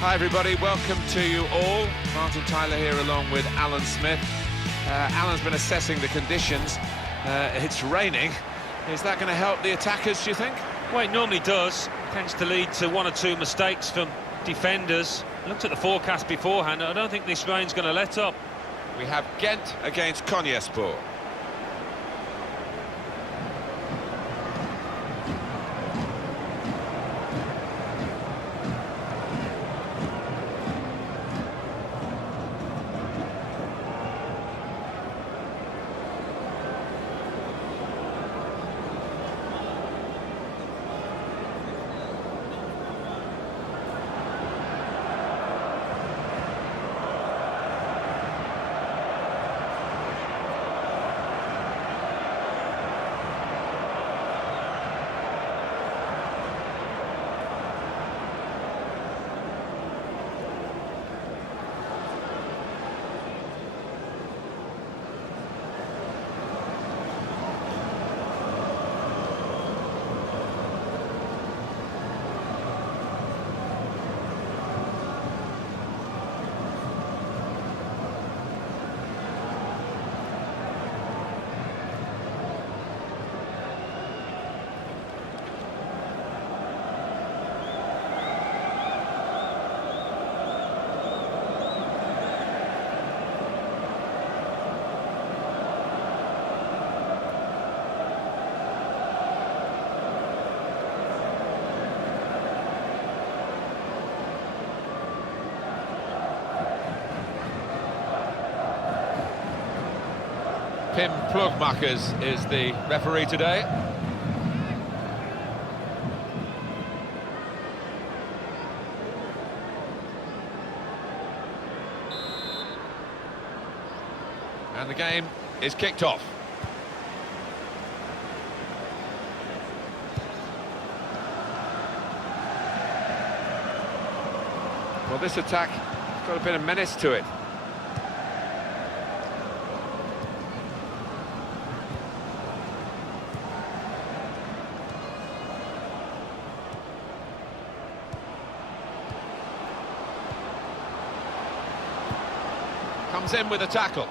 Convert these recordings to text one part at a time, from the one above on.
Hi everybody, welcome to you all. Martin Tyler here along with Alan Smith. Alan's been assessing the conditions. It's raining. Is that going to help the attackers, do you think? Well, it normally does. Tends to lead to one or two mistakes from defenders. I looked at the forecast beforehand. I don't think this rain's going to let up. We have Ghent against Konya SK. Pim Plugmakers is the referee today. And the game is kicked off. Well, this attack has got a bit of menace to it. Comes in with a tackle.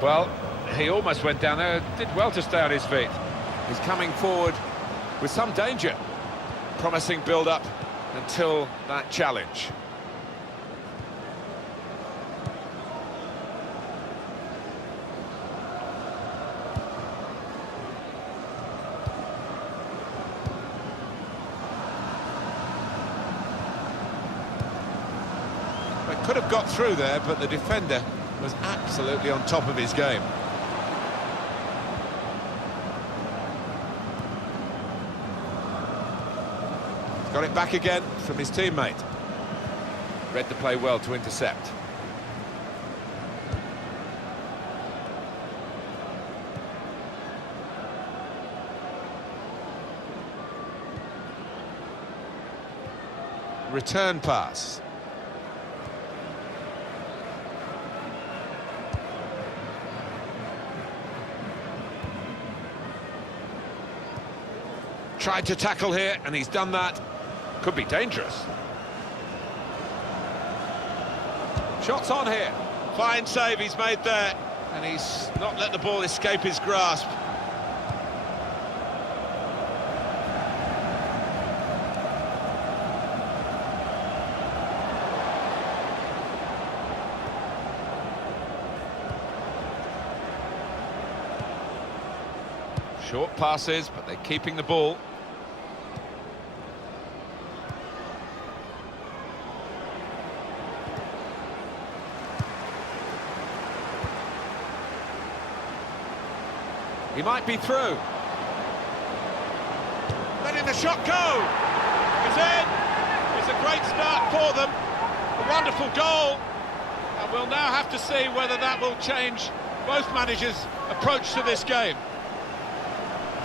Well, he almost went down there, did well to stay on his feet. He's coming forward with some danger. Promising build-up until that challenge. They could have got through there, but the defender was absolutely on top of his game. Got it back again from his teammate. Read the play well to intercept. Return pass. Tried to tackle here, and he's done that. Could be dangerous. Shots on here. Fine save he's made there, and he's not let the ball escape his grasp. Short passes, but they're keeping the ball. He might be through. Letting the shot go. It's in. It's a great start for them. A wonderful goal. And we'll now have to see whether that will change both managers' approach to this game.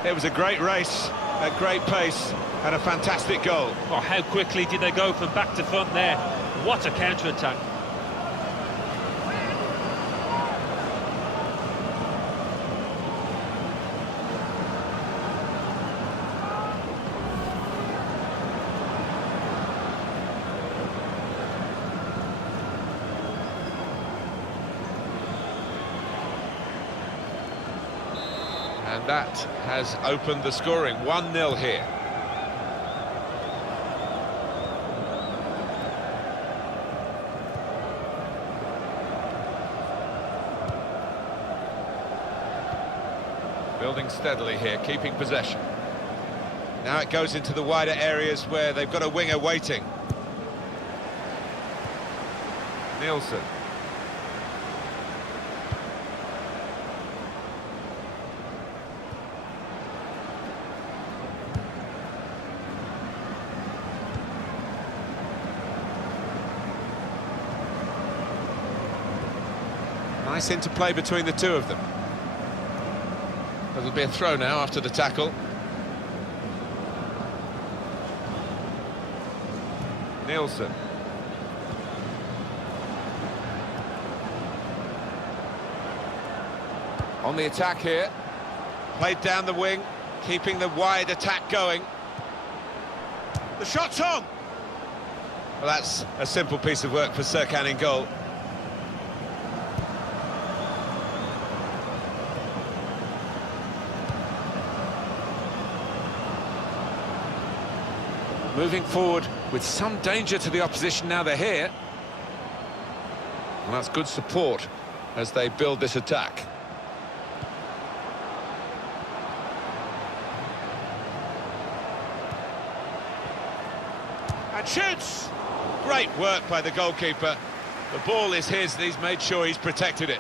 It was a great race, a great pace, and a fantastic goal. Oh, how quickly did they go from back to front there? What a counter-attack. And that has opened the scoring, 1-0 here. Building steadily here, keeping possession. Now it goes into the wider areas where they've got a winger waiting. Nielsen. Nice interplay between the two of them. It'll be a throw now after the tackle. Nielsen. On the attack here. Played down the wing, keeping the wide attack going. The shot's on! Well, that's a simple piece of work for Serkan in goal. Moving forward with some danger to the opposition now they're here. And that's good support as they build this attack. And shoots! Great work by the goalkeeper. The ball is his and he's made sure he's protected it.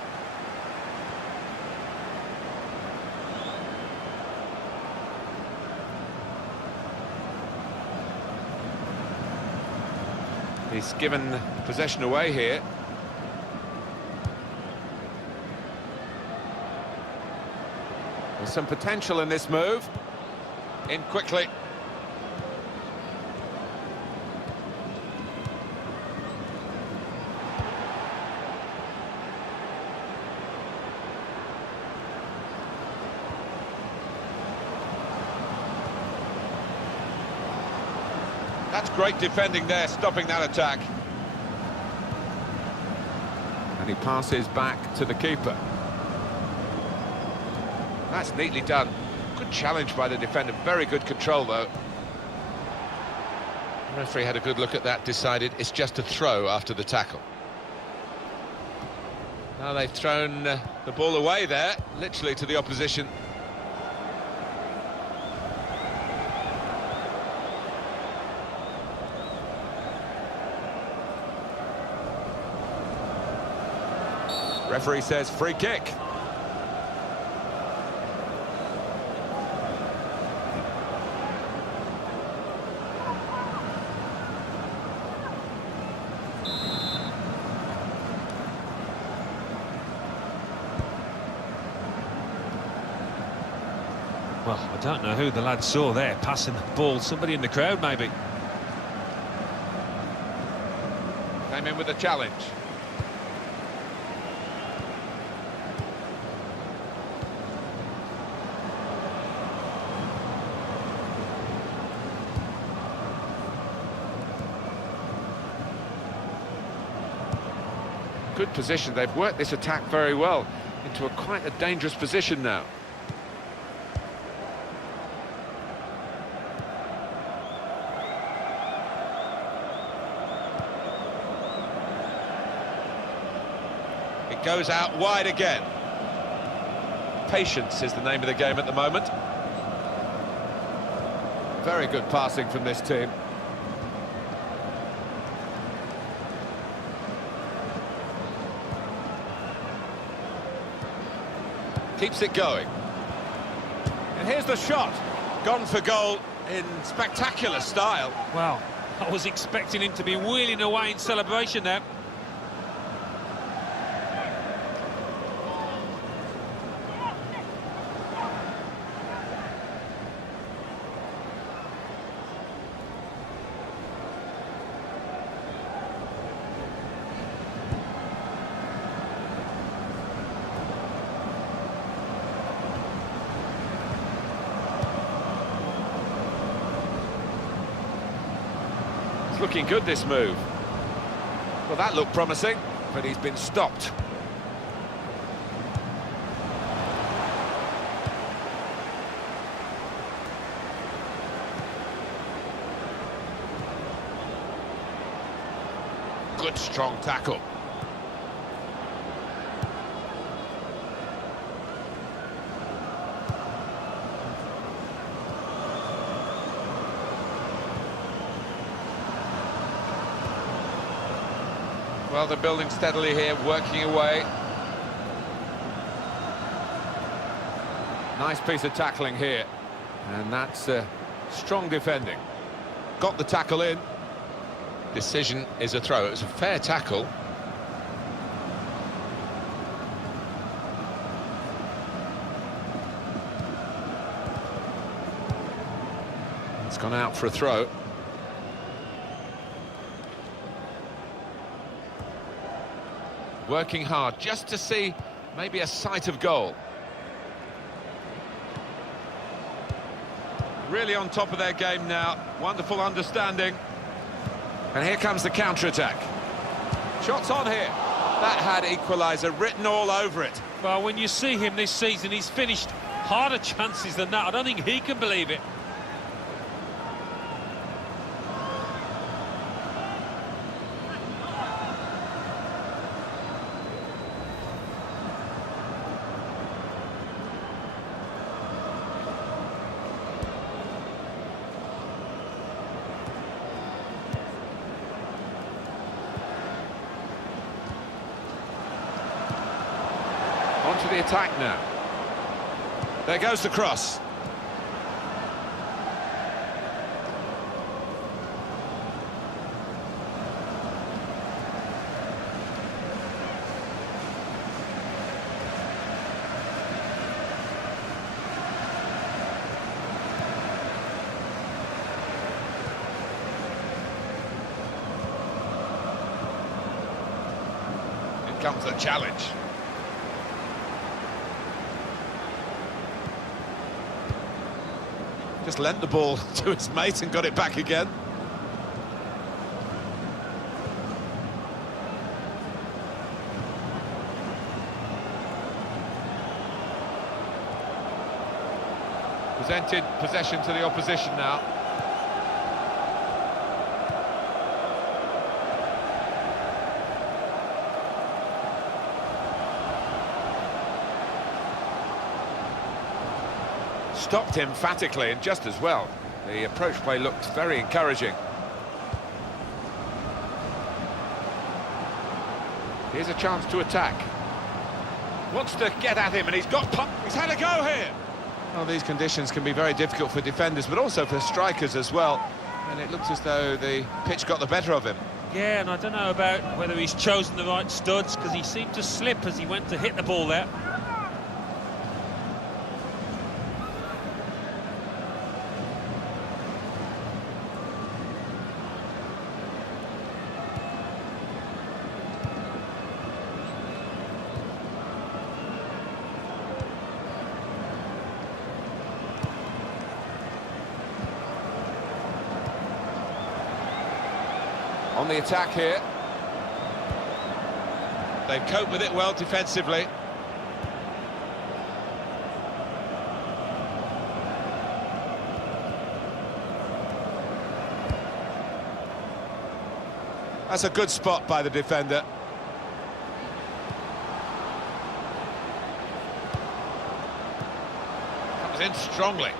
He's given possession away here. There's some potential in this move. In quickly. That's great defending there, stopping that attack. And he passes back to the keeper. That's neatly done. Good challenge by the defender, very good control though. The referee had a good look at that, decided it's just a throw after the tackle. Now they've thrown the ball away there, literally to the opposition. Referee says free kick. Well, I don't know who the lad saw there, passing the ball. Somebody in the crowd, maybe. Came in with a challenge. Good position. They've worked this attack very well into quite a dangerous position now. It goes out wide again. Patience is the name of the game at the moment. Very good passing from this team. Keeps it going. And here's the shot. Gone for goal in spectacular style. Well, I was expecting him to be wheeling away in celebration there. It's looking good, this move. Well, that looked promising, but he's been stopped. Good, strong tackle. Well, they're building steadily here, working away. Nice piece of tackling here. And that's strong defending. Got the tackle in. Decision is a throw. It was a fair tackle. It's gone out for a throw. Working hard just to see maybe a sight of goal. Really on top of their game now. Wonderful understanding. And here comes the counter-attack. Shots on here. That had equaliser written all over it. Well, when you see him this season, he's finished harder chances than that. I don't think he can believe it. Onto the attack now. There goes the cross. Here comes the challenge. Just lent the ball to his mate and got it back again. Presented possession to the opposition now. Stopped emphatically and just as well. The approach play looked very encouraging. Here's a chance to attack. Wants to get at him and he's had a go here. Well, these conditions can be very difficult for defenders but also for strikers as well. And it looks as though the pitch got the better of him. Yeah, and I don't know about whether he's chosen the right studs because he seemed to slip as he went to hit the ball there. On the attack here. They've coped with it well defensively. That's a good spot by the defender. Comes in strongly.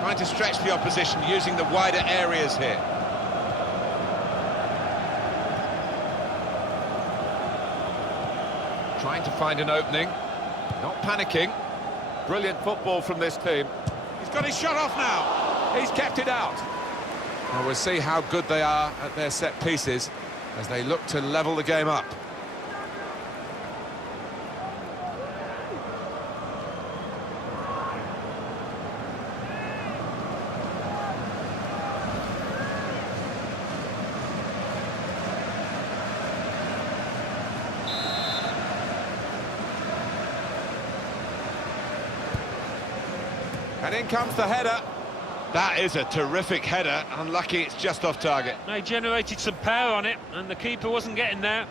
Trying to stretch the opposition using the wider areas here. Trying to find an opening, not panicking. Brilliant football from this team. He's got his shot off now. He's kept it out. Well, we'll see how good they are at their set pieces as they look to level the game up. And in comes the header. That is a terrific header. Unlucky it's just off target. They generated some power on it, and the keeper wasn't getting there.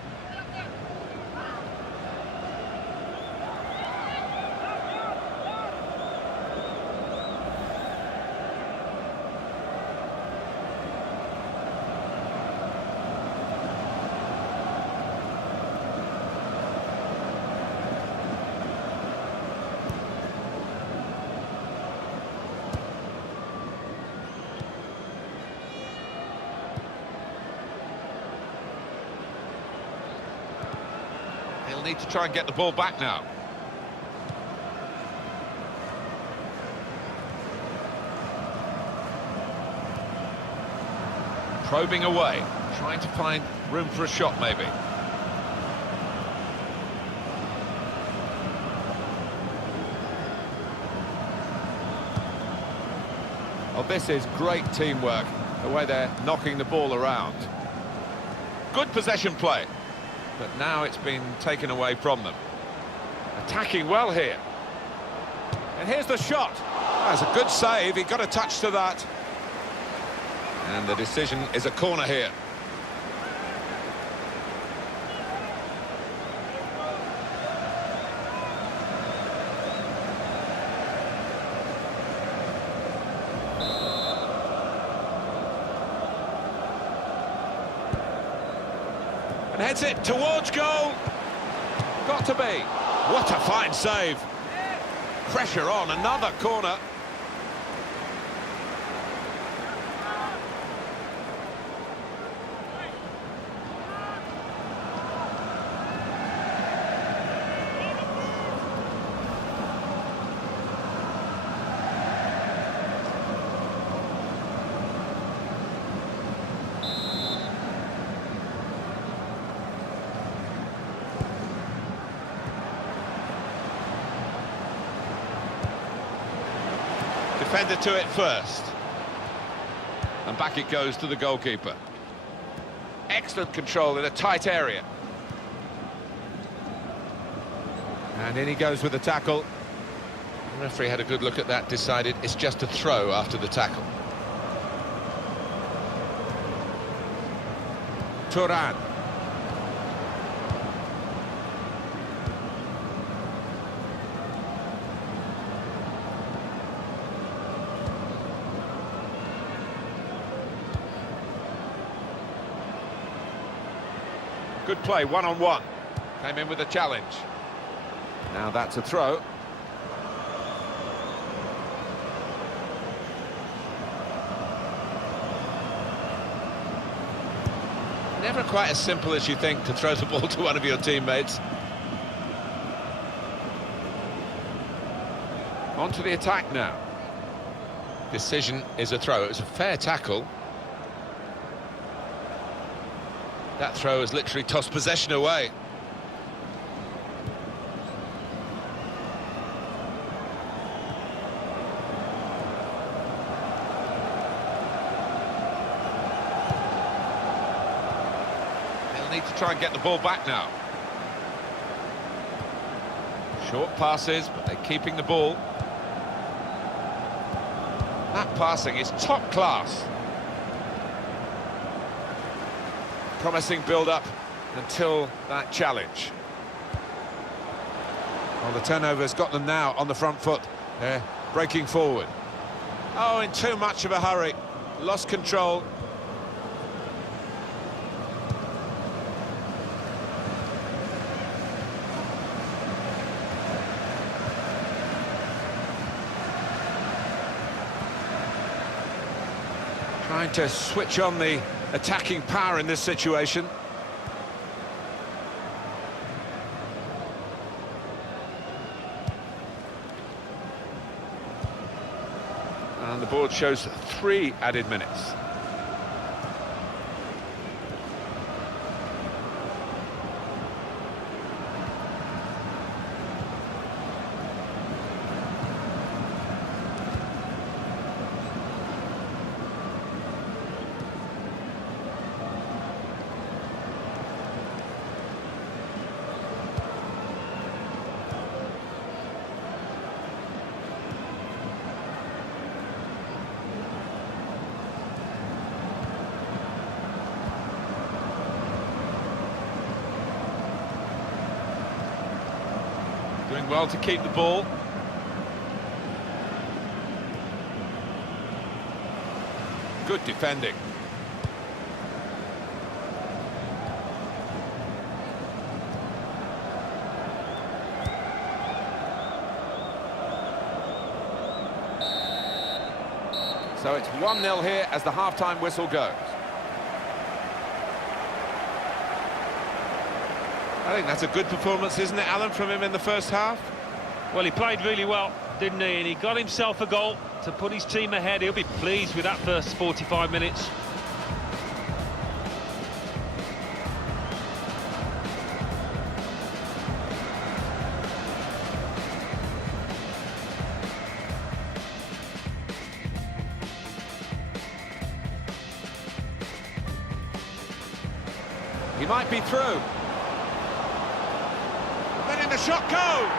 He'll need to try and get the ball back now. Probing away, trying to find room for a shot maybe. Well, this is great teamwork, the way they're knocking the ball around. Good possession play. But now it's been taken away from them. Attacking well here. And here's the shot. That's a good save. He got a touch to that. And the decision is a corner here. And heads it towards goal. Got to be. What a fine save. Pressure on, another corner. Defender to it first. And back it goes to the goalkeeper. Excellent control in a tight area. And in he goes with the tackle. The referee had a good look at that, decided it's just a throw after the tackle. Turan. Good play, one-on-one. Came in with a challenge. Now that's a throw. Never quite as simple as you think to throw the ball to one of your teammates. On to the attack now. Decision is a throw. It was a fair tackle. That throw has literally tossed possession away. They'll need to try and get the ball back now. Short passes, but they're keeping the ball. That passing is top class. Promising build-up until that challenge. Well, the turnover's got them now on the front foot. They're breaking forward. Oh, in too much of a hurry. Lost control. Trying to switch on the attacking power in this situation. And the board shows 3 added minutes. Doing well to keep the ball. Good defending. So it's 1-0 here as the half-time whistle goes. I think that's a good performance, isn't it, Alan, from him in the first half? Well, he played really well, didn't he? And he got himself a goal to put his team ahead. He'll be pleased with that first 45 minutes. He might be through. Letting the shot go!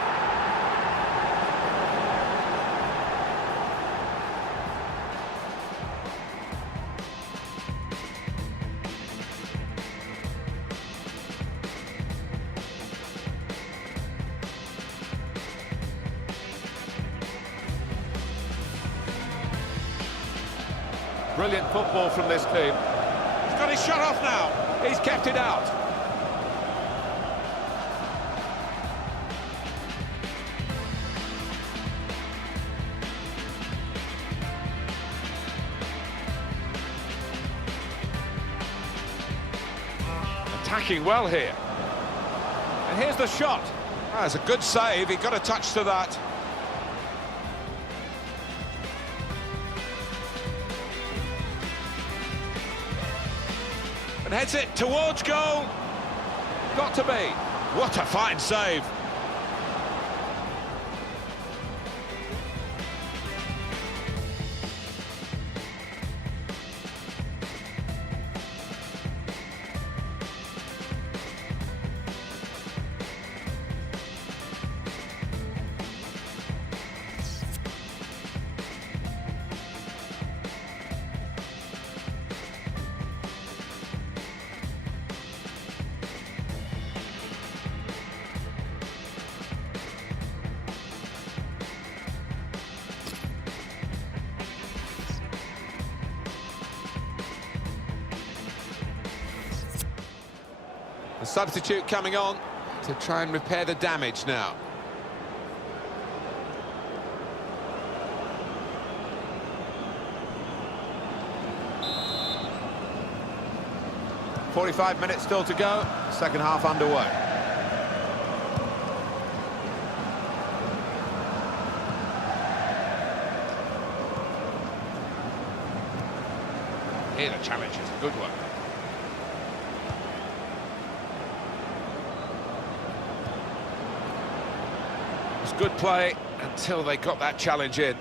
Brilliant football from this team. He's got his shot off now. He's kept it out. Attacking well here. And here's the shot. Oh, that's a good save. He got a touch to that. And heads it towards goal. Got to be. What a fine save. The substitute coming on to try and repair the damage now. "45 minutes still to go, second half underway. Here the challenge is a good one. Good play until they got that challenge in.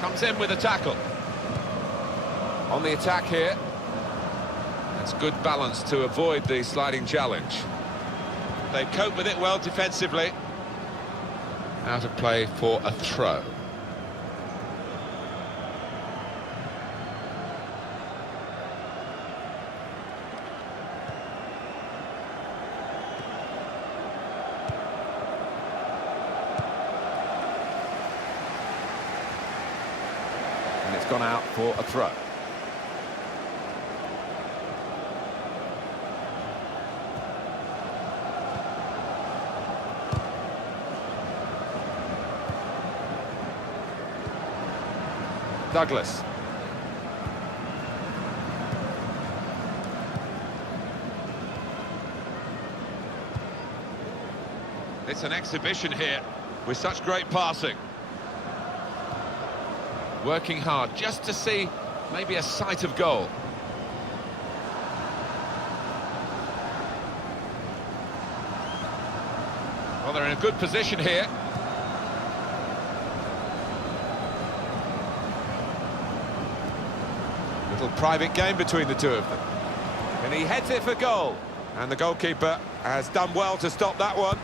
Comes in with a tackle. On the attack here. It's good balance to avoid the sliding challenge. They cope with it well defensively. Out of play for a throw. And it's gone out for a throw. Douglas. It's an exhibition here with such great passing. Working hard just to see maybe a sight of goal. Well, they're in a good position here. Little private game between the two of them. And he heads it for goal. And the goalkeeper has done well to stop that one.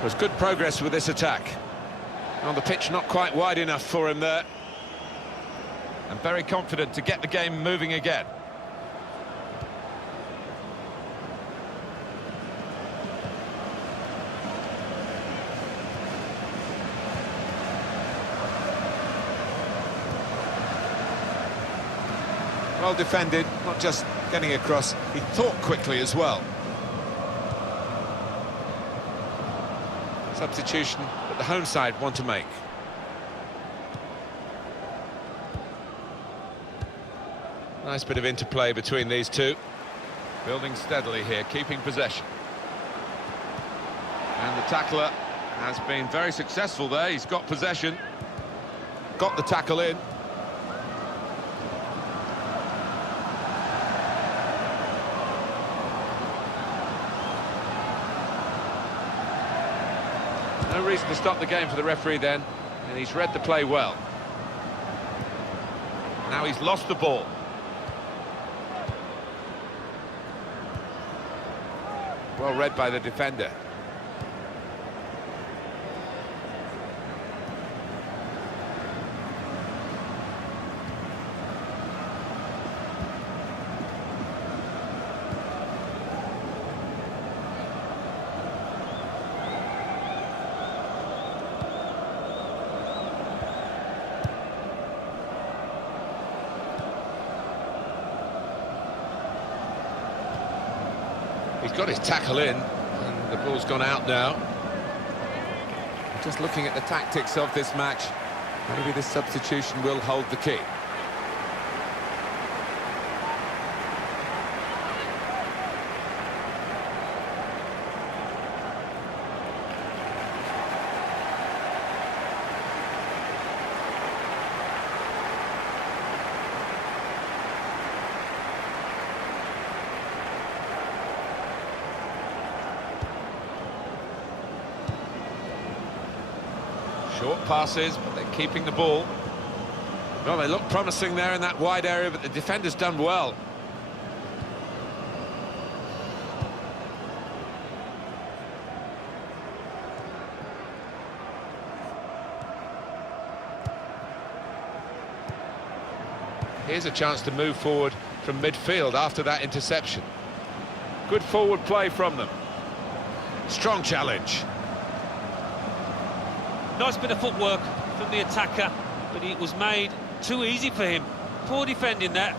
There's good progress with this attack. On the pitch, not quite wide enough for him there. And very confident to get the game moving again. Well defended, not just getting across, he thought quickly as well. Substitution that the home side want to make. Nice bit of interplay between these two. Building steadily here, keeping possession. And the tackler has been very successful there. He's got possession, got the tackle in. No reason to stop the game for the referee then, and he's read the play well. Now he's lost the ball. Well read by the defender. He's got his tackle in, and the ball's gone out now. Just looking at the tactics of this match, maybe this substitution will hold the key. Short passes, but they're keeping the ball. Well, they look promising there in that wide area, but the defender's done well. Here's a chance to move forward from midfield after that interception. Good forward play from them. Strong challenge. Nice bit of footwork from the attacker, but it was made too easy for him. Poor defending that.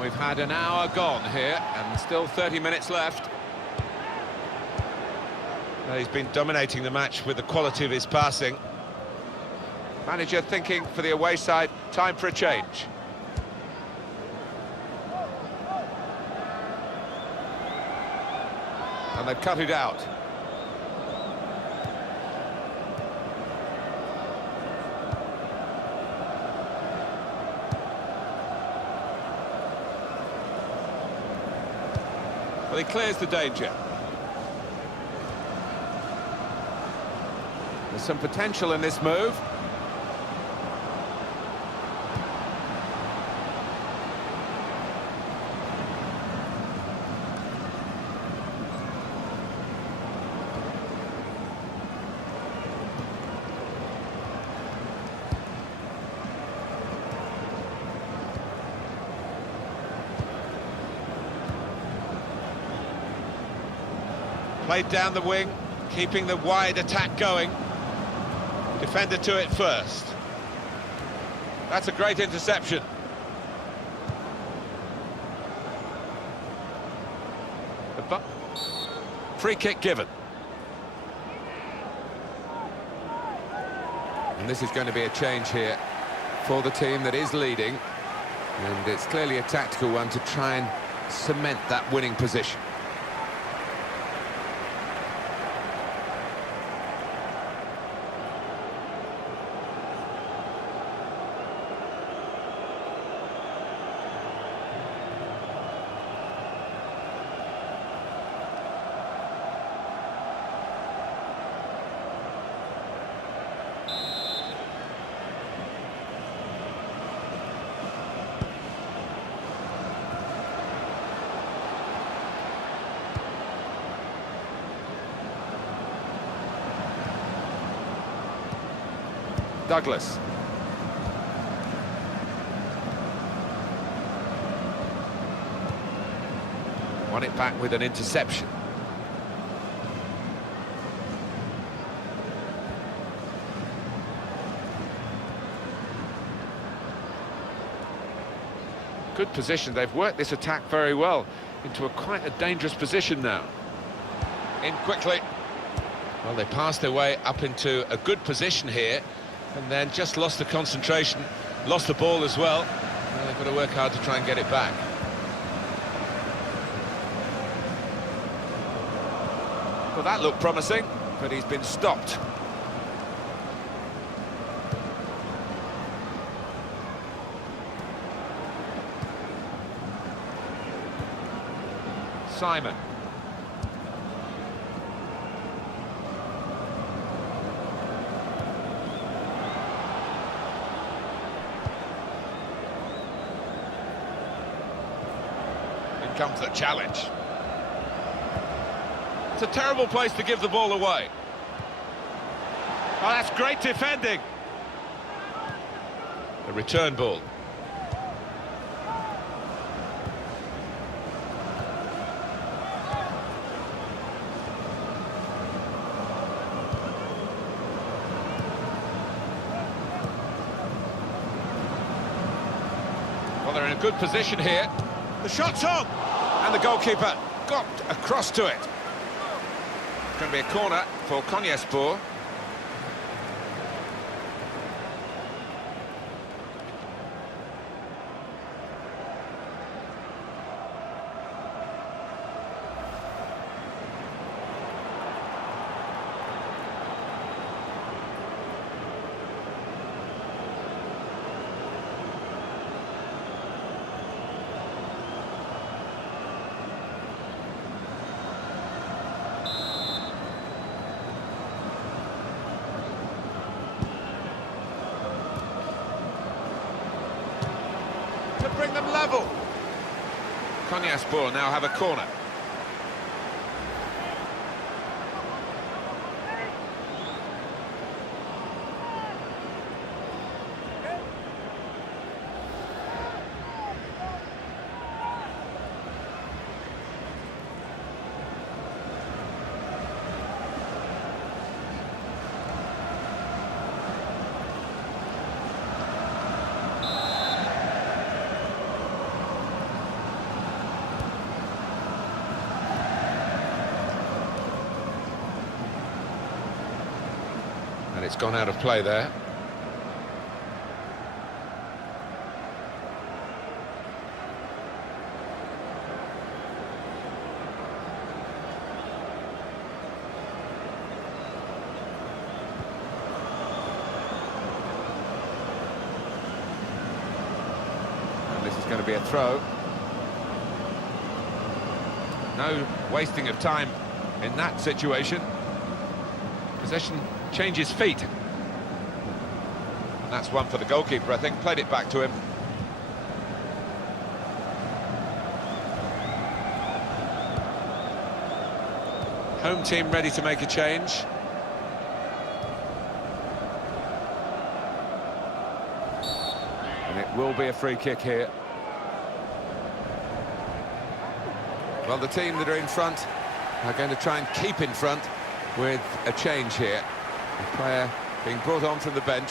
We've had an hour gone here, and still 30 minutes left. He's been dominating the match with the quality of his passing. Manager thinking for the away side, time for a change. And they've cut it out. Well, he clears the danger. There's some potential in this move. Played down the wing, keeping the wide attack going. Defender to it first. That's a great interception. Free kick given. And this is going to be a change here for the team that is leading. And it's clearly a tactical one to try and cement that winning position. Douglas. Won it back with an interception. Good position. They've worked this attack very well into quite a dangerous position now. In quickly. Well, they passed their way up into a good position here and then just lost the concentration, lost the ball as well. Well, they've got to work hard to try and get it back. Well, that looked promising, but he's been stopped. Simon. In comes the challenge. It's a terrible place to give the ball away. Oh, that's great defending. The return ball. Well, they're in a good position here. The shot's on! And the goalkeeper got across to it. It's going to be a corner for Konya SK. Bring them level. Konya SK now have a corner. And it's gone out of play there. And this is going to be a throw. No wasting of time in that situation. Possession changes feet. And that's one for the goalkeeper, I think. Played it back to him. Home team ready to make a change. And it will be a free kick here. Well, the team that are in front are going to try and keep in front with a change here. A player being brought on from the bench.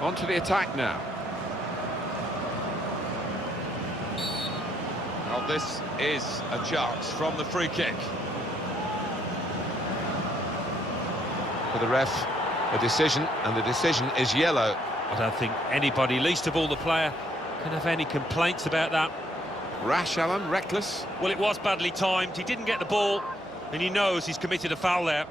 On to the attack now. Well, this is a chance from the free kick. For the ref, a decision, and the decision is yellow. I don't think anybody, least of all the player, can have any complaints about that. Rash, Alan, reckless. Well, it was badly timed. He didn't get the ball, and he knows he's committed a foul there.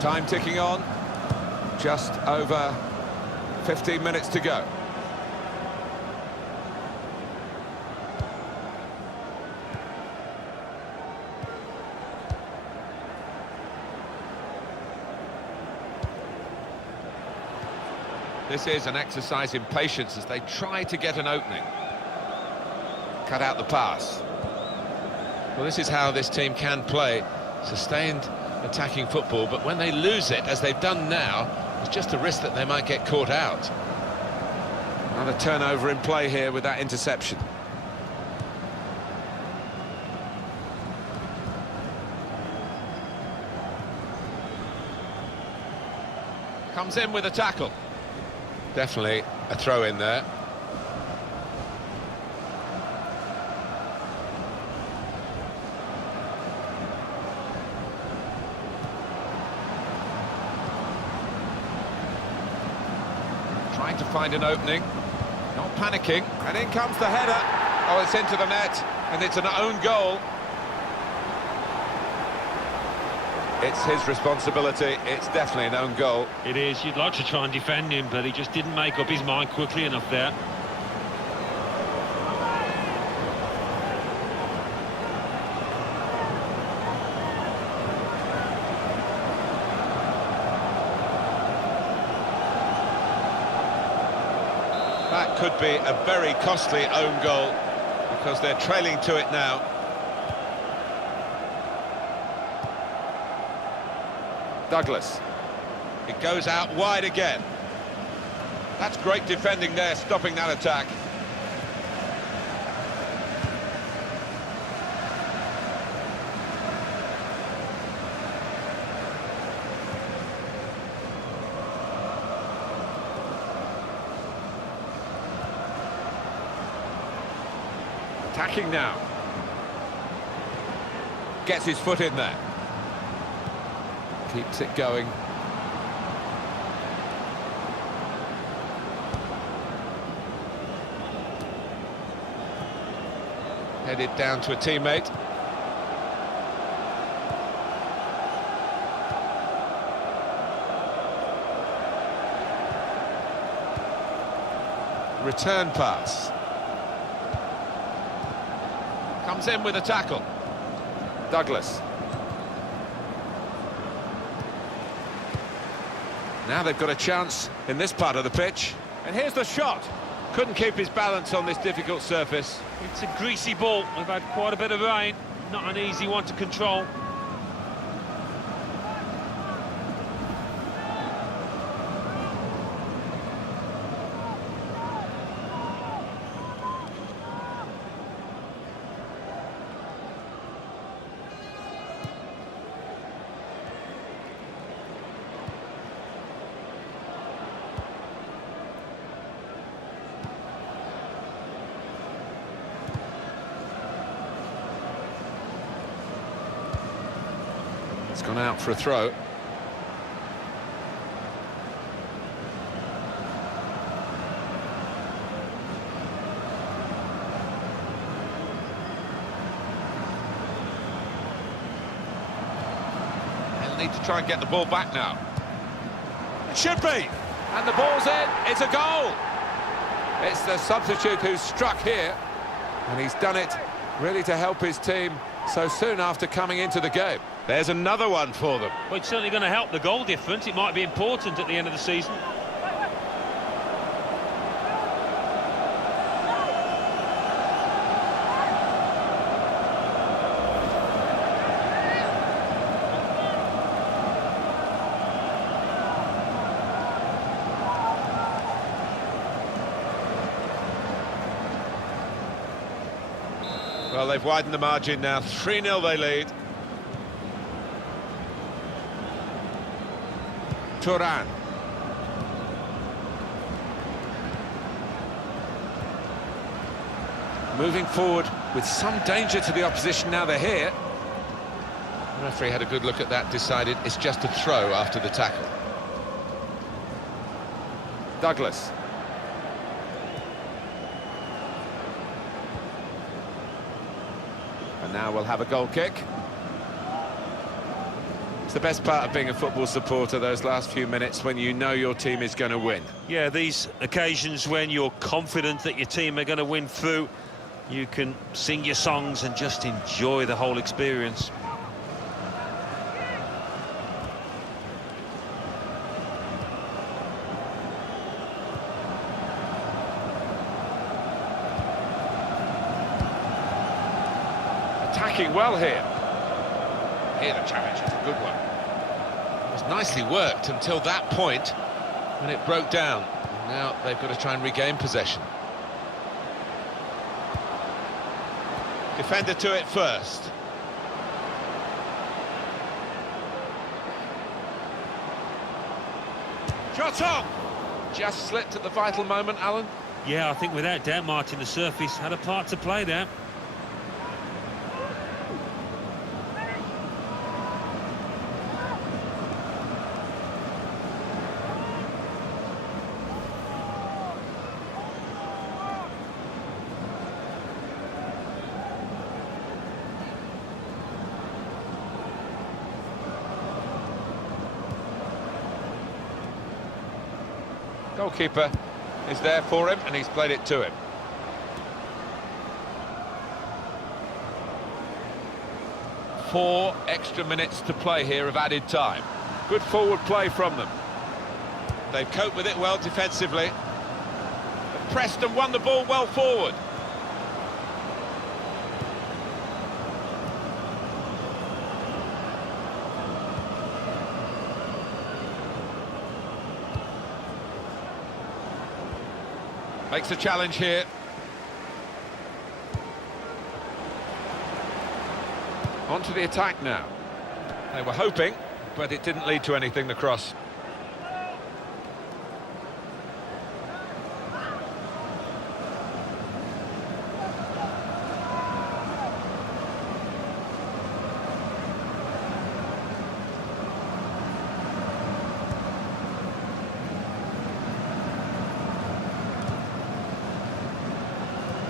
Time ticking on. Just over 15 minutes to go. This is an exercise in patience as they try to get an opening. Cut out the pass. Well, this is how this team can play. Sustained attacking football, but when they lose it, as they've done now, there's just a risk that they might get caught out. Another turnover in play here with that interception. Comes in with a tackle. Definitely a throw in there. Trying to find an opening, not panicking, and in comes the header. Oh, it's into the net, and it's an own goal. It's his responsibility, it's definitely an own goal. It is. You'd like to try and defend him, but he just didn't make up his mind quickly enough there. That could be a very costly own goal, because they're trailing to it now. Douglas. It goes out wide again. That's great defending there, stopping that attack. Attacking now. Gets his foot in there. Keeps it going. Headed down to a teammate. Return pass. Comes in with a tackle. Douglas. Now they've got a chance in this part of the pitch. And here's the shot. Couldn't keep his balance on this difficult surface. It's a greasy ball. We've had quite a bit of rain. Not an easy one to control. It's gone out for a throw. They'll need to try and get the ball back now. It should be! And the ball's in, it's a goal! It's the substitute who's struck here, and he's done it really to help his team so soon after coming into the game. There's another one for them. Well, it's certainly going to help the goal difference. It might be important at the end of the season. Well, they've widened the margin now. 3-0 they lead. Turan. Moving forward with some danger to the opposition now they're here. The referee had a good look at that, decided it's just a throw after the tackle. Douglas. And now we'll have a goal kick. It's the best part of being a football supporter, those last few minutes when you know your team is going to win. Yeah, these occasions when you're confident that your team are going to win through, you can sing your songs and just enjoy the whole experience. Attacking well here. Here the challenge is a good one. It was nicely worked until that point when it broke down. And now they've got to try and regain possession. Defender to it first. Shot on! Just slipped at the vital moment, Alan. Yeah, I think without doubt, Martin, the surface had a part to play there. Goalkeeper is there for him, and he's played it to him. Four extra minutes to play here of added time. Good forward play from them. They've coped with it well defensively. They've pressed and won the ball well forward. Makes a challenge here. On to the attack now. They were hoping, but it didn't lead to anything, the cross.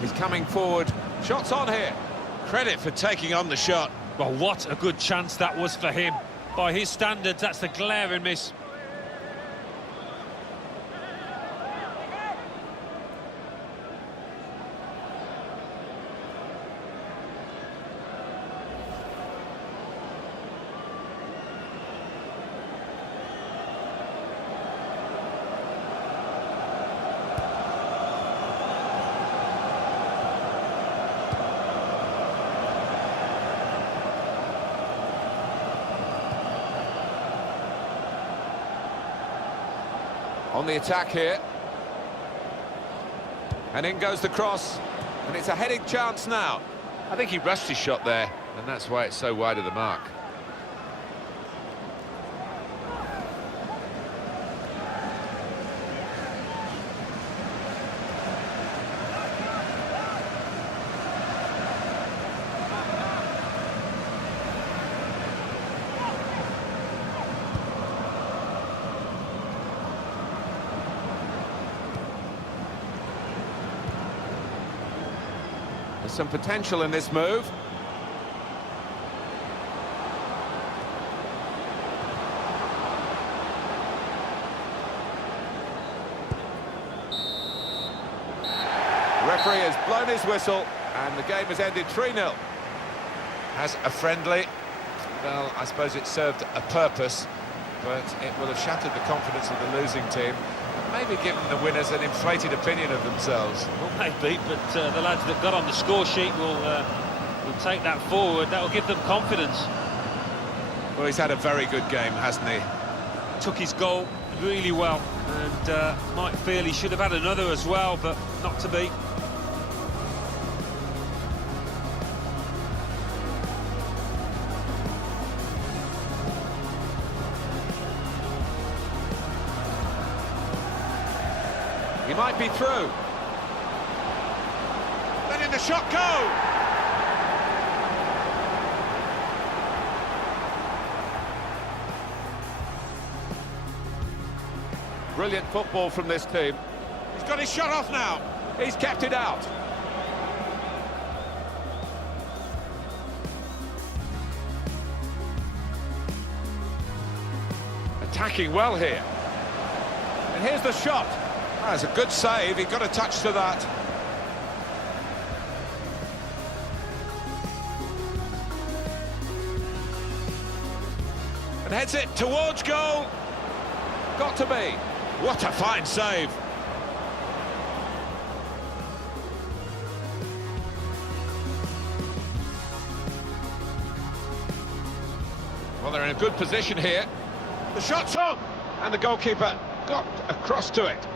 He's coming forward. Shots on here. Credit for taking on the shot. Well, what a good chance that was for him. By his standards, that's a glaring miss. On the attack here. And in goes the cross. And it's a heading chance now. I think he rushed his shot there, and that's why it's so wide of the mark. There's some potential in this move. The referee has blown his whistle and the game has ended 3-0. As a friendly, well, I suppose it served a purpose, but it will have shattered the confidence of the losing team. Maybe given the winners an inflated opinion of themselves. Well, maybe, but the lads that got on the score sheet will take that forward. That will give them confidence. Well, he's had a very good game, hasn't he? Took his goal really well, and might feel he should have had another as well, but not to be. He might be through. Letting the shot go! Brilliant football from this team. He's got his shot off now. He's kept it out. attacking well here. And here's the shot. That's a good save, he got a touch to that. And heads it towards goal. Got to be. What a fine save. Well, they're in a good position here. The shot's on! And the goalkeeper got across to it.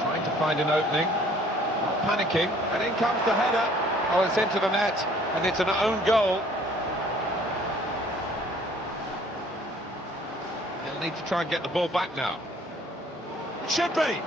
Trying to find an opening. Not panicking, and in comes the header. Oh, it's into the net, and it's an own goal. He'll need to try and get the ball back now. It should be!